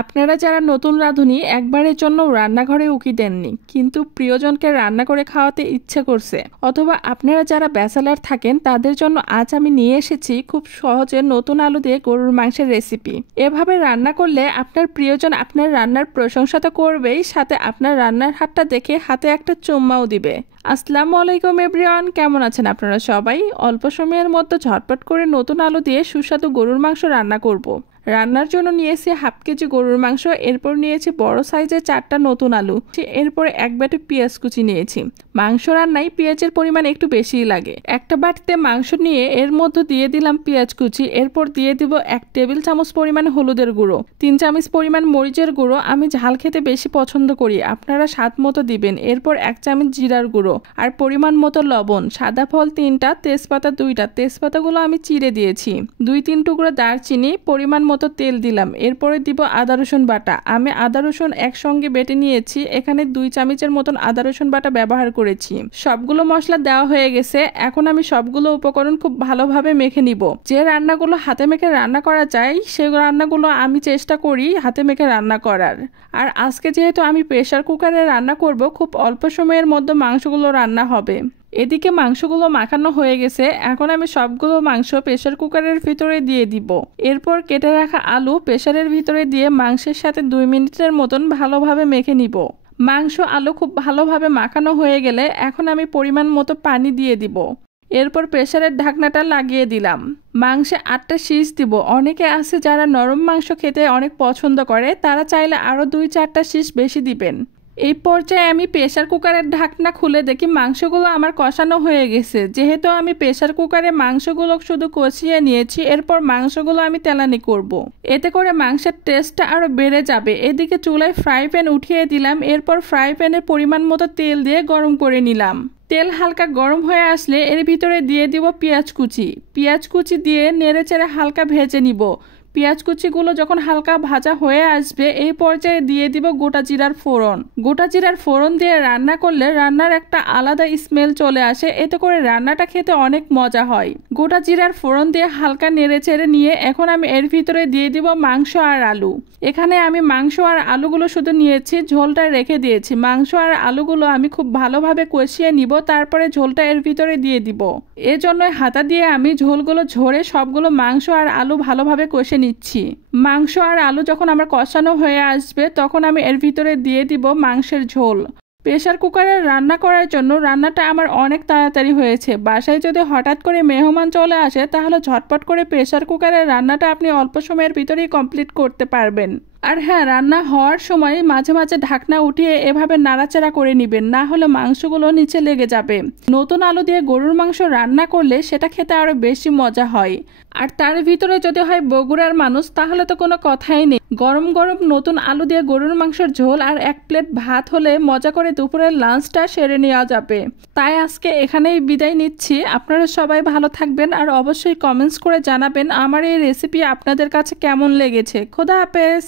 আপনারা যারা নতুন রাঁধুনি একবারের জন্য রান্নাঘরে উকি দেননি কিন্তু প্রিয়জনকে রান্না করে খাওয়াতে ইচ্ছে করছে, অথবা আপনারা যারা ব্যাচেলার থাকেন তাদের জন্য আজ আমি নিয়ে এসেছি খুব সহজে নতুন আলু দিয়ে গরুর মাংসের রেসিপি। এভাবে রান্না করলে আপনার প্রিয়জন আপনার রান্নার প্রশংসা তো করবেই, সাথে আপনার রান্নার হাতটা দেখে হাতে একটা চুম্মাও দিবে। আসসালামু আলাইকুম এভরিওয়ান, কেমন আছেন আপনারা সবাই? অল্প সময়ের মধ্যে ঝটপট করে নতুন আলু দিয়ে সুস্বাদু গরুর মাংস রান্না করব। রান্নার জন্য নিয়েছি হাফ কেজি গরুর মাংস, এরপর নিয়েছি বড় সাইজের 4টা নতুন আলু, এরপর এক বাটি পেঁয়াজ কুচি নিয়েছি। মাংস রান্নায় পেঁয়াজের পরিমাণ একটু বেশিই লাগে। একটা বাটিতে মাংস নিয়ে এর মধ্যে দিয়ে দিলাম পেঁয়াজ কুচি, এরপর দিয়ে দিব 1 টেবিল চামচ পরিমাণ হলুদের গুঁড়ো, 3 চামচ পরিমাণ মরিচের গুঁড়ো, আমি ঝাল খেতে বেশি পছন্দ করি, আপনারা স্বাদ মতো দিবেন। এরপর 1 চামচ জিরার গুঁড়ো আর পরিমাণ মতো লবণ, সাদা ফল 3টা, তেজপাতা 2টা, তেজপাতাগুলো আমি চিড়ে দিয়েছি, 2-3 টুকরো দারচিনি, পরিমাণ মতো তেল দিলাম। এরপরে দিব আদা রসুন বাটা, আমি আদা রসুন একসঙ্গে বেটে নিয়েছি, এখানে 2 চামচের মতন আদা রসুন বাটা ব্যবহার করেছি। সবগুলো মশলা দেওয়া হয়ে গেছে, এখন আমি সবগুলো উপকরণ খুব ভালোভাবে মেখে নিব। যে রান্নাগুলো হাতে মেখে রান্না করা যায় সেই রান্নাগুলো আমি চেষ্টা করি হাতে মেখে রান্না করার। আর আজকে যেহেতু আমি প্রেসার কুকারে রান্না করব, খুব অল্প সময়ের মধ্যে মাংসগুলো রান্না হবে। এদিকে মাংসগুলো মাখানো হয়ে গেছে, এখন আমি সবগুলো মাংস প্রেসার কুকারের ভিতরে দিয়ে দিব। এরপর কেটে রাখা আলু প্রেসারের ভিতরে দিয়ে মাংসের সাথে 2 মিনিটের মতন ভালোভাবে মেখে নিব। মাংস আলু খুব ভালোভাবে মাখানো হয়ে গেলে এখন আমি পরিমাণ মতো পানি দিয়ে দিব। এরপর প্রেসারের ঢাকনাটা লাগিয়ে দিলাম। মাংসে 8টা শিস দিব। অনেকে আছে যারা নরম মাংস খেতে অনেক পছন্দ করে, তারা চাইলে আরও 2-4টা শিস বেশি দিবেন। এই পর্যায়ে আমি প্রেসার কুকারের ঢাকনা খুলে দেখি মাংসগুলো আমার কষানো হয়ে গেছে। যেহেতু আমি প্রেসার কুকারে মাংসগুলো শুধু কষিয়ে নিয়েছি, এরপর মাংসগুলো আমি তেলানি করব। এতে করে মাংসের টেস্টটা আরও বেড়ে যাবে। এদিকে চুলায় ফ্রাই প্যান উঠিয়ে দিলাম, এরপর ফ্রাই প্যানের পরিমাণ মতো তেল দিয়ে গরম করে নিলাম। তেল হালকা গরম হয়ে আসলে এর ভিতরে দিয়ে দিব পেঁয়াজ কুচি। পেঁয়াজ কুচি দিয়ে নেড়েচেড়ে হালকা ভেজে নিব। পেঁয়াজ কুচিগুলো যখন হালকা ভাজা হয়ে আসবে এই পর্যায়ে দিয়ে দিব গোটা জিরার ফোড়ন। গোটা জিরার ফোড়ন দিয়ে রান্না করলে রান্নার একটা আলাদা স্মেল চলে আসে, এতে করে রান্নাটা খেতে অনেক মজা হয়। গোটা জিরার ফোড়ন দিয়ে হালকা নেড়েচেড়ে নিয়ে এখন আমি এর ভিতরে দিয়ে দিব মাংস আর আলু। এখানে আমি মাংস আর আলুগুলো শুধু নিয়েছি, ঝোলটা রেখে দিয়েছি। মাংস আর আলুগুলো আমি খুব ভালোভাবে কষিয়ে নিব, তারপরে ঝোলটা এর ভিতরে দিয়ে দিব। এজন্যই হাতা দিয়ে আমি ঝোলগুলো ঝরে সবগুলো মাংস আর আলু ভালোভাবে কষে নিচ্ছি। মাংস আর আলু যখন আমার কষানো হয়ে আসবে তখন আমি এর ভিতরে দিয়ে দিব মাংসের ঝোল। প্রেসার কুকারে রান্না করার জন্য রান্নাটা আমার অনেক তাড়াতাড়ি হয়েছে। বাসায় যদি হঠাৎ করে মেহমান চলে আসে তাহলে ঝটপট করে প্রেসার কুকারের রান্নাটা আপনি অল্প সময়ের ভিতরেই কমপ্লিট করতে পারবেন। আর হ্যাঁ, রান্না হওয়ার সময় মাঝে মাঝে ঢাকনা উঠিয়ে এভাবে নাড়াচাড়া করে নেবেন, না হলে মাংসগুলো নিচে লেগে যাবে। নতুন আলু দিয়ে গরুর মাংস রান্না করলে সেটা খেতে আরো বেশি মজা হয়। আর তার ভিতরে যদি হয় বগুড়ার মানুষ তাহলে তো কোনো কথাই নেই। গরম গরম নতুন আলু দিয়ে গরুর মাংসের ঝোল আর 1 প্লেট ভাত হলে মজা করে দুপুরের লাঞ্চটা সেরে নেওয়া যাবে। তাই আজকে এখানেই বিদায় নিচ্ছি। আপনারা সবাই ভালো থাকবেন আর অবশ্যই কমেন্টস করে জানাবেন আমার এই রেসিপি আপনাদের কাছে কেমন লেগেছে। খোদা হাফেজ।